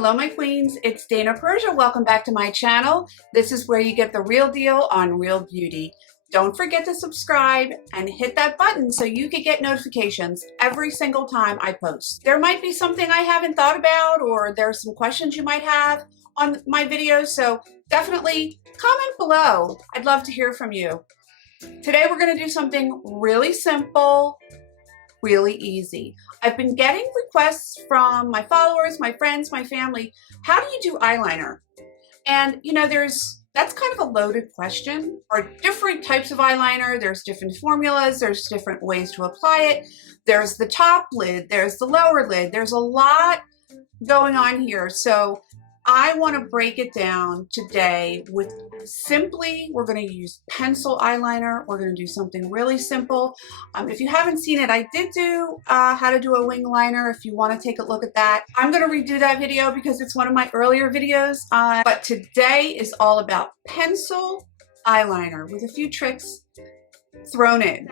Hello my queens, it's Dana Persia. Welcome back to my channel. This is where you get the real deal on real beauty. Don't forget to subscribe and hit that button so you can get notifications every single time I post. There might be something I haven't thought about, or there's some questions you might have on my videos, so definitely comment below. I'd love to hear from you. Today we're going to do something really simple, really easy. I've been getting requests from my followers, my friends, my family. How do you do eyeliner? And you know, that's kind of a loaded question. There are different types of eyeliner. There's different formulas. There's different ways to apply it. There's the top lid. There's the lower lid. There's a lot going on here. So I want to break it down today with we're going to use pencil eyeliner. We're going to do something really simple. If you haven't seen it, I did do how to do a wing liner. If you want to take a look at that, I'm going to redo that video because it's one of my earlier videos. But today is all about pencil eyeliner with a few tricks thrown in.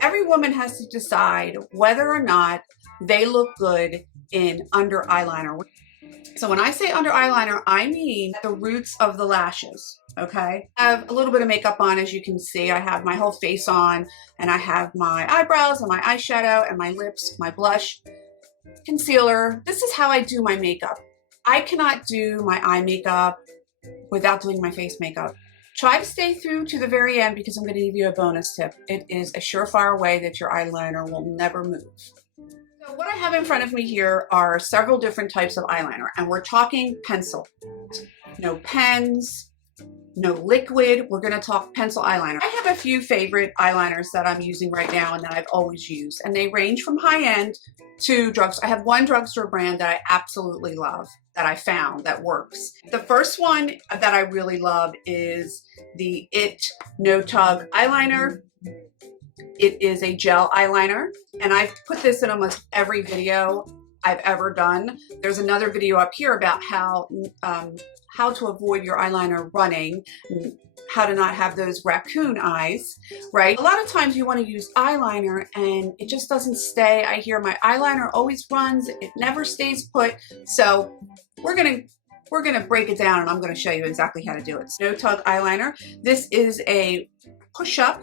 Every woman has to decide whether or not they look good in under eyeliner. So when I say under eyeliner, I mean the roots of the lashes, okay? I have a little bit of makeup on, as you can see. I have my whole face on, and I have my eyebrows and my eyeshadow and my lips, my blush, concealer. This is how I do my makeup. I cannot do my eye makeup without doing my face makeup. Try to stay through to the very end because I'm going to give you a bonus tip. It is a surefire way that your eyeliner will never move. So what I have in front of me here are several different types of eyeliner, and we're talking pencil. No pens, no liquid. We're going to talk pencil eyeliner. I have a few favorite eyeliners that I'm using right now and that I've always used, and they range from high-end to drugstore. I have one drugstore brand that I absolutely love, that I found that works. The first one that I really love is the No Tug Eyeliner. It is a gel eyeliner, and I've put this in almost every video I've ever done. There's another video up here about how to avoid your eyeliner running, how to not have those raccoon eyes, right? A lot of times you want to use eyeliner and it just doesn't stay. I hear my eyeliner always runs, it never stays put. So we're gonna break it down, and I'm gonna show you exactly how to do it. No Tug Eyeliner. This is a push-up,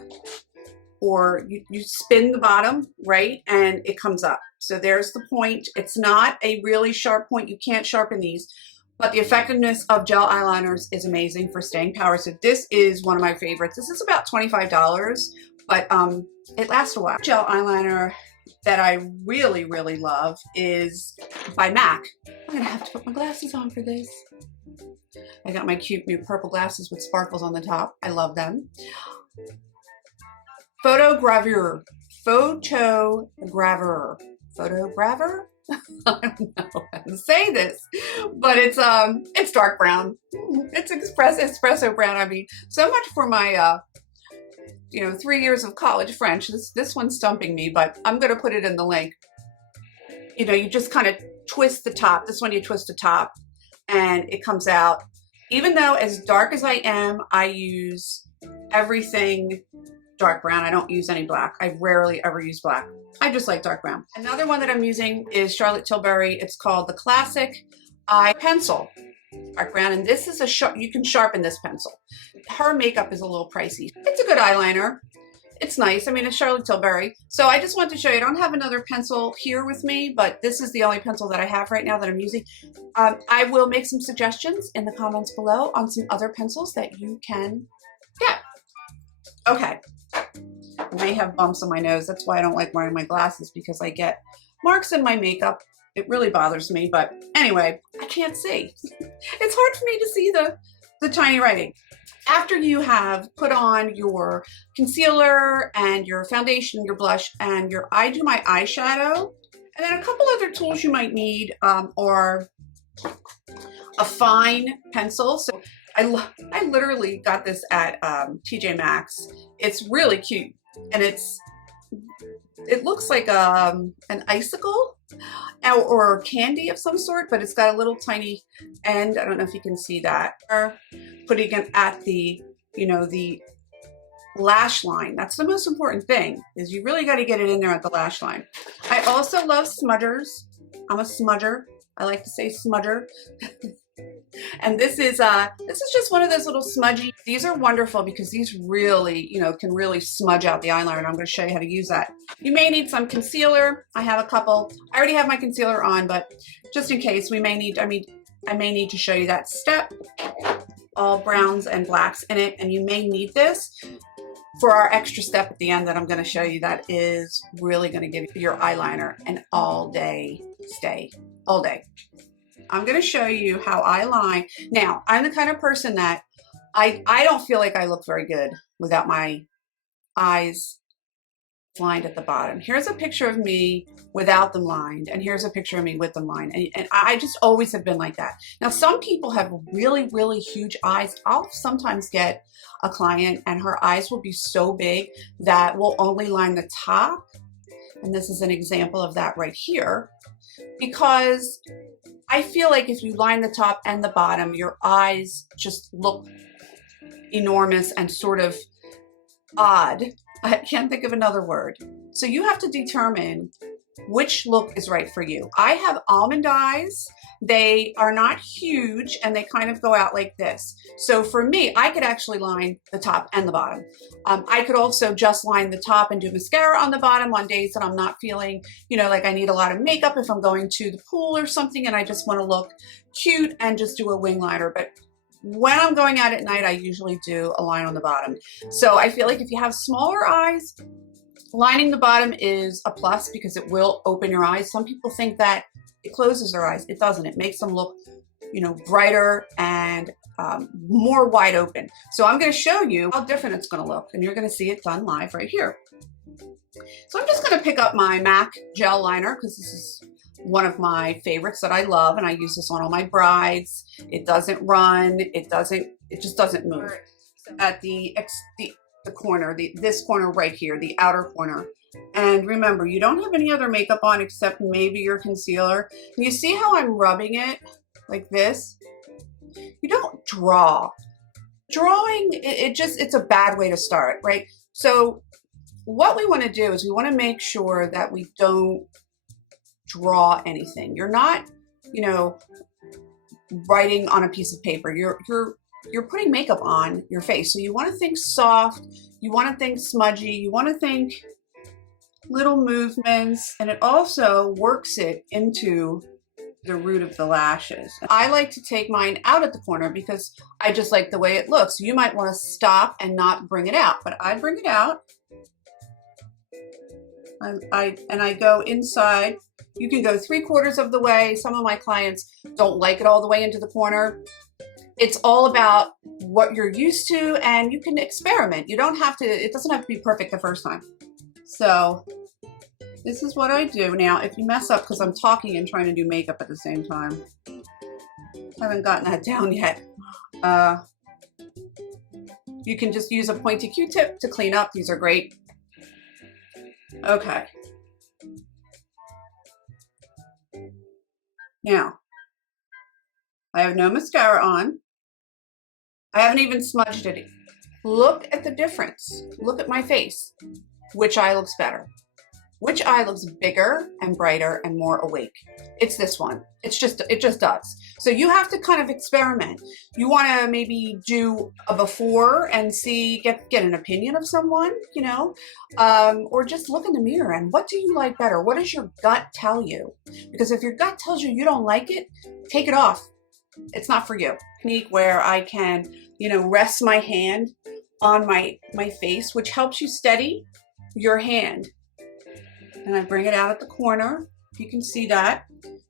or you spin the bottom, right, and it comes up. So there's the point. It's not a really sharp point. You can't sharpen these, but the effectiveness of gel eyeliners is amazing for staying power. So this is one of my favorites. This is about $25, but it lasts a while. Gel eyeliner that I really, really love is by MAC. I'm gonna have to put my glasses on for this. I got my cute new purple glasses with sparkles on the top. I love them. Photogravure. Photogravure. Photogravure? I don't know how to say this, but it's dark brown. It's espresso brown. I mean, so much for my 3 years of college French. This one's stumping me, but I'm gonna put it in the link. You know, you just kind of twist the top. This one you twist the top, and it comes out. Even though as dark as I am, I use everything dark brown. I don't use any black. I rarely ever use black. I just like dark brown. Another one that I'm using is Charlotte Tilbury. It's called the Classic Eye Pencil, dark brown. And this is you can sharpen this pencil. Her makeup is a little pricey. It's a good eyeliner. It's nice. I mean, it's Charlotte Tilbury. So I just wanted to show you. I don't have another pencil here with me, but this is the only pencil that I have right now that I'm using. I will make some suggestions in the comments below on some other pencils that you can get. Okay. I may have bumps on my nose. That's why I don't like wearing my glasses, because I get marks in my makeup. It really bothers me, but anyway, I can't see. It's hard for me to see the tiny writing. After you have put on your concealer and your foundation, your blush, and I do my eyeshadow, and then a couple other tools you might need are a fine pencil. So I literally got this at TJ Maxx. It's really cute, and it looks like an icicle or candy of some sort, but it's got a little tiny end. I don't know if you can see that. Putting it at the lash line. That's the most important thing, is you really got to get it in there at the lash line. I also love smudgers. I'm a smudger. I like to say smudger. And this is just one of those little smudgy. These are wonderful because these really, you know, can really smudge out the eyeliner. And I'm going to show you how to use that. You may need some concealer. I have a couple. I already have my concealer on, but just in case, I may need to show you that step. All browns and blacks in it, and you may need this for our extra step at the end that I'm going to show you that is really going to give your eyeliner an all-day stay, all day. I'm going to show you how I line. Now, I'm the kind of person that I don't feel like I look very good without my eyes lined at the bottom. Here's a picture of me without them lined, and here's a picture of me with them lined. And I just always have been like that. Now, some people have really, really huge eyes. I'll sometimes get a client and her eyes will be so big that we'll only line the top. And this is an example of that right here, because I feel like if you line the top and the bottom, your eyes just look enormous and sort of odd. I can't think of another word. So you have to determine which look is right for you. I have almond eyes. They are not huge and they kind of go out like this. So for me, I could actually line the top and the bottom. I could also just line the top and do mascara on the bottom on days that I'm not feeling, you know, like I need a lot of makeup if I'm going to the pool or something and I just want to look cute and just do a wing liner. But when I'm going out at night, I usually do a line on the bottom. So I feel like if you have smaller eyes, lining the bottom is a plus because it will open your eyes. Some people think that it closes their eyes. It doesn't. It makes them look, you know, brighter and more wide open. So I'm going to show you how different it's going to look, and you're going to see it done live right here. So I'm just going to pick up my MAC gel liner because this is one of my favorites that I love, and I use this on all my brides. It doesn't run. It just doesn't move. At the corner, this corner right here, the outer corner. And remember, you don't have any other makeup on except maybe your concealer. And you see how I'm rubbing it like this? You don't draw. Drawing, it's a bad way to start, right? So what we want to do is we want to make sure that we don't draw anything. You're not, you know, writing on a piece of paper. You're putting makeup on your face. So you want to think soft, you want to think smudgy, you want to think little movements, and it also works it into the root of the lashes. I like to take mine out at the corner because I just like the way it looks. You might want to stop and not bring it out, but I bring it out. I go inside. You can go 3/4 of the way. Some of my clients don't like it all the way into the corner. It's all about what you're used to, and you can experiment. You don't have to, it doesn't have to be perfect the first time. So this is what I do. Now, if you mess up because I'm talking and trying to do makeup at the same time, I haven't gotten that down yet. You can just use a pointy Q-tip to clean up. These are great. Okay. Now, I have no mascara on. I haven't even smudged it. Look at the difference. Look at my face. Which eye looks better? Which eye looks bigger and brighter and more awake? It's this one. It just does. So you have to kind of experiment. You want to maybe do a before and see, get an opinion of someone, you know, or just look in the mirror and what do you like better? What does your gut tell you? Because if your gut tells you you don't like it, take it off. It's not for you. Technique where I can, you know, rest my hand on my face, which helps you steady your hand. And I bring it out at the corner. You can see that.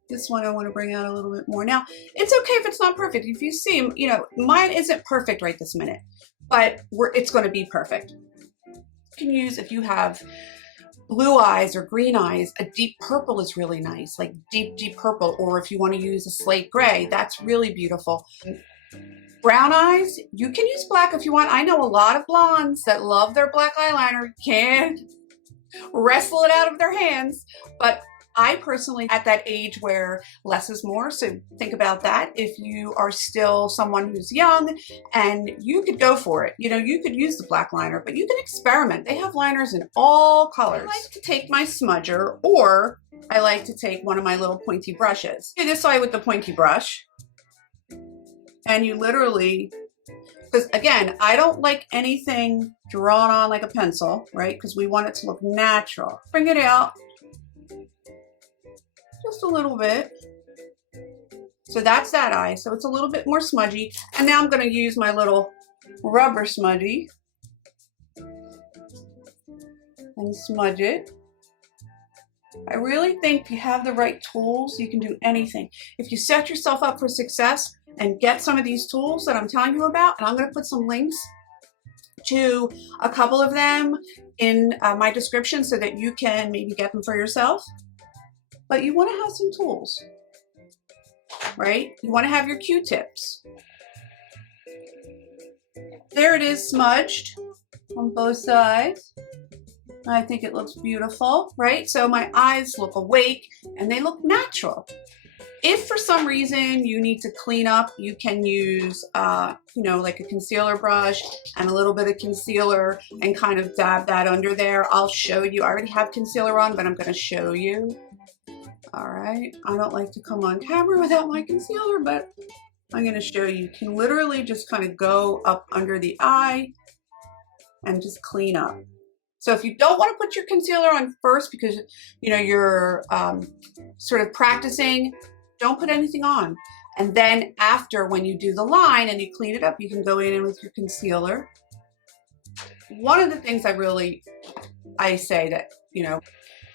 This one I want to bring out a little bit more. Now, it's okay if it's not perfect. If you see, you know, mine isn't perfect right this minute, but it's going to be perfect. You can use, if you have blue eyes or green eyes, a deep purple is really nice, like deep, deep purple. Or if you want to use a slate gray, that's really beautiful. Brown eyes, you can use black if you want. I know a lot of blondes that love their black eyeliner, can't wrestle it out of their hands, but I personally at that age where less is more, so think about that. If you are still someone who's young and you could go for it, you know, you could use the black liner, but you can experiment. They have liners in all colors. I like to take my smudger, or I like to take one of my little pointy brushes. Do this side with the pointy brush. And you literally, because again, I don't like anything drawn on like a pencil, right? Because we want it to look natural. Bring it out just a little bit. So that's that eye. So it's a little bit more smudgy. And now I'm going to use my little rubber smudgy and smudge it. I really think if you have the right tools, you can do anything. If you set yourself up for success and get some of these tools that I'm telling you about, and I'm going to put some links to a couple of them in my description so that you can maybe get them for yourself. But you want to have some tools, right? You want to have your Q-tips. There it is, smudged on both sides. I think it looks beautiful, right? So my eyes look awake and they look natural. If for some reason you need to clean up, you can use, like a concealer brush and a little bit of concealer and kind of dab that under there. I'll show you. I already have concealer on, but I'm going to show you. All right. I don't like to come on camera without my concealer, but I'm going to show you. You can literally just kind of go up under the eye and just clean up. So if you don't want to put your concealer on first because you're sort of practicing, don't put anything on. And then after, when you do the line and you clean it up, you can go in with your concealer. One of the things I say that,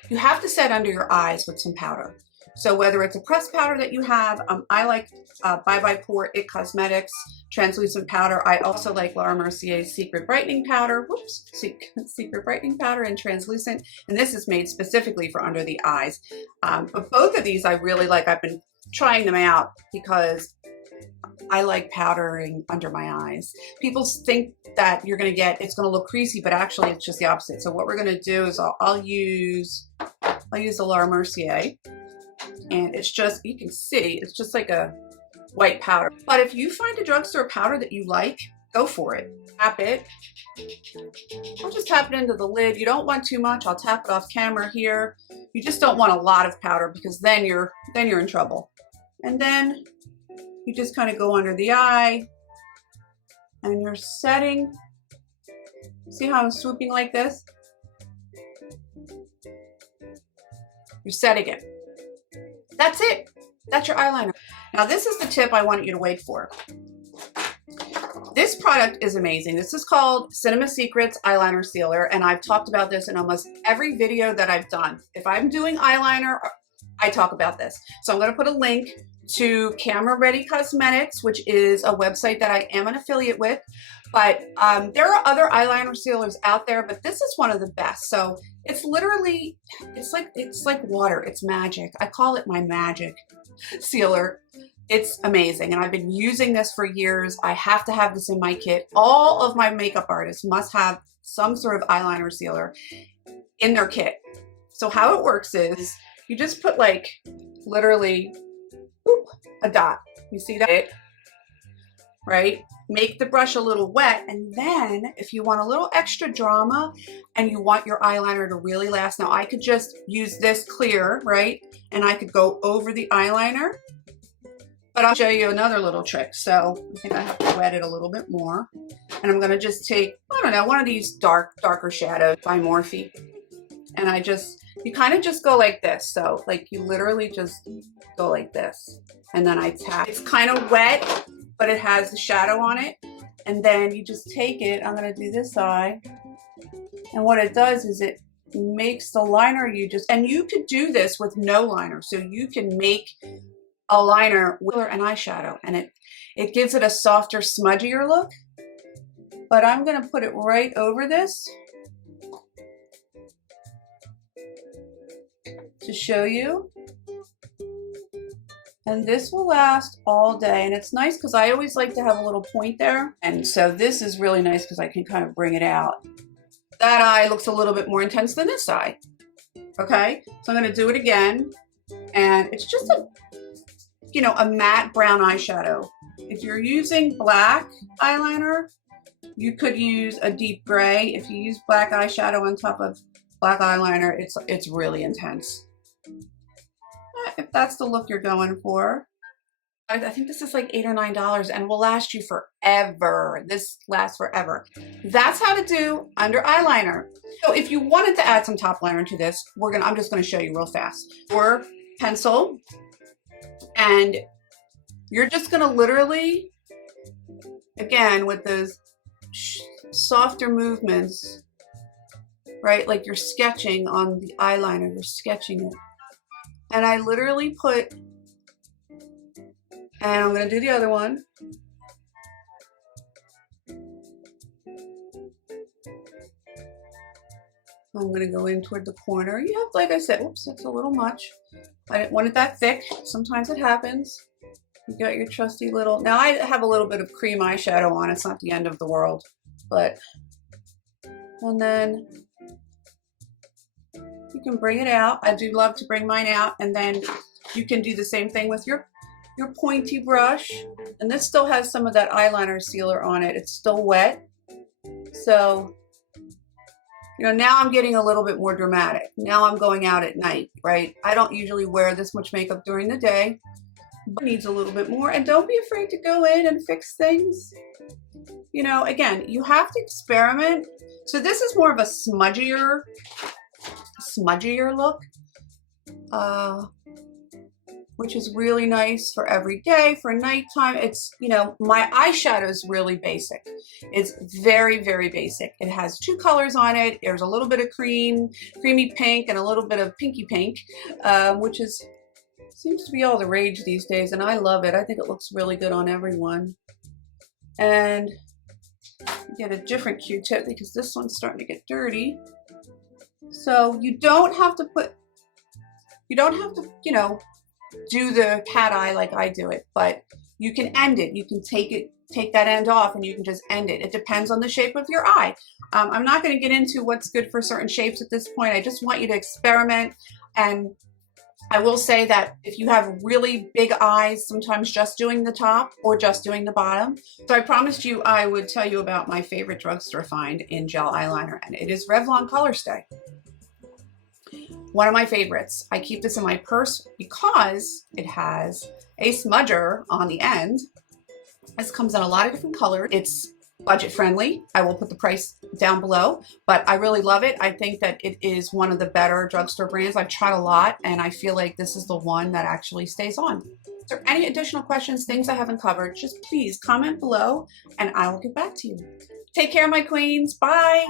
you have to set under your eyes with some powder. So whether it's a pressed powder that you have, I like Bye Bye Pore It Cosmetics translucent powder. I also like Laura Mercier's Secret Brightening Powder. Whoops, Secret Brightening Powder and translucent. And this is made specifically for under the eyes. But both of these I really like. I've been trying them out because I like powdering under my eyes. People think that it's going to look creasy, but actually it's just the opposite. So what we're going to do is I'll use the Laura Mercier. And it's just, you can see, it's just like a white powder. But if you find a drugstore powder that you like, go for it. Tap it. I'll just tap it into the lid. You don't want too much. I'll tap it off camera here. You just don't want a lot of powder because then you're in trouble. And then you just kind of go under the eye and you're setting. See how I'm swooping like this? You're setting it. That's it. That's your eyeliner. Now this is the tip I want you to wait for. This product is amazing. This is called Cinema Secrets Eyeliner Sealer, and I've talked about this in almost every video that I've done. If I'm doing eyeliner, I talk about this. So I'm going to put a link to Camera Ready Cosmetics, which is a website that I am an affiliate with. But there are other eyeliner sealers out there, but this is one of the best. So it's literally, it's like water. It's magic. I call it my magic sealer. It's amazing. And I've been using this for years. I have to have this in my kit. All of my makeup artists must have some sort of eyeliner sealer in their kit. So how it works is you just put like literally a dot. You see that? Right? Make the brush a little wet, and then if you want a little extra drama and you want your eyeliner to really last, now I could just use this clear, right? And I could go over the eyeliner, but I'll show you another little trick. So I think I have to wet it a little bit more. And I'm gonna just take, I don't know, one of these darker shadows by Morphe. And you kind of just go like this. So like you literally just go like this. And then I tap. It's kind of wet, but it has the shadow on it. And then you just take it, I'm gonna do this eye. And what it does is it makes the liner and you could do this with no liner. So you can make a liner with an eyeshadow and it gives it a softer, smudgier look. But I'm gonna put it right over this to show you. And this will last all day. And it's nice because I always like to have a little point there. And so this is really nice because I can kind of bring it out. That eye looks a little bit more intense than this eye. Okay, so I'm gonna do it again. And it's just a matte brown eyeshadow. If you're using black eyeliner, you could use a deep gray. If you use black eyeshadow on top of black eyeliner, it's really intense. if that's the look you're going for. I think this is like $8 or $9 and will last you forever. This lasts forever. That's how to do under eyeliner. So if you wanted to add some top liner to this, I'm just gonna show you real fast. Or pencil, and you're just gonna literally, again, with those softer movements, right? Like you're sketching on the eyeliner, you're sketching it. And I literally put, and I'm gonna do the other one. I'm gonna go in toward the corner. You have, like I said, oops, that's a little much. I didn't want it that thick. Sometimes it happens. You got your trusty little, now I have a little bit of cream eyeshadow on. It's not the end of the world, but, and then you can bring it out. I do love to bring mine out, and then you can do the same thing with your pointy brush. And this still has some of that eyeliner sealer on it. It's still wet. So, you know, now I'm getting a little bit more dramatic. Now I'm going out at night, right? I don't usually wear this much makeup during the day, but it needs a little bit more. And don't be afraid to go in and fix things. You know, again, you have to experiment. So this is more of a smudgier look. Which is really nice for every day, for nighttime. It's, you know, my eyeshadow is really basic. It's very, very basic. It has 2 colors on it. There's a little bit of creamy pink and a little bit of pinky pink, which seems to be all the rage these days, and I love it. I think it looks really good on everyone. And get a different Q-tip because this one's starting to get dirty. So you don't have to, you know, do the cat eye like I do it, but you can end it. You can take that end off, and you can just end it. It depends on the shape of your eye. I'm not going to get into what's good for certain shapes at this point. I just want you to experiment. And I will say that if you have really big eyes, sometimes just doing the top or just doing the bottom. So I promised you I would tell you about my favorite drugstore find in gel eyeliner, and it is Revlon Color Stay. One of my favorites. I keep this in my purse because it has a smudger on the end. This comes in a lot of different colors. It's budget friendly. I will put the price down below, but I really love it. I think that it is one of the better drugstore brands. I've tried a lot, and I feel like this is the one that actually stays on. If there are any additional questions, things I haven't covered, just please comment below and I will get back to you. Take care, my queens. Bye.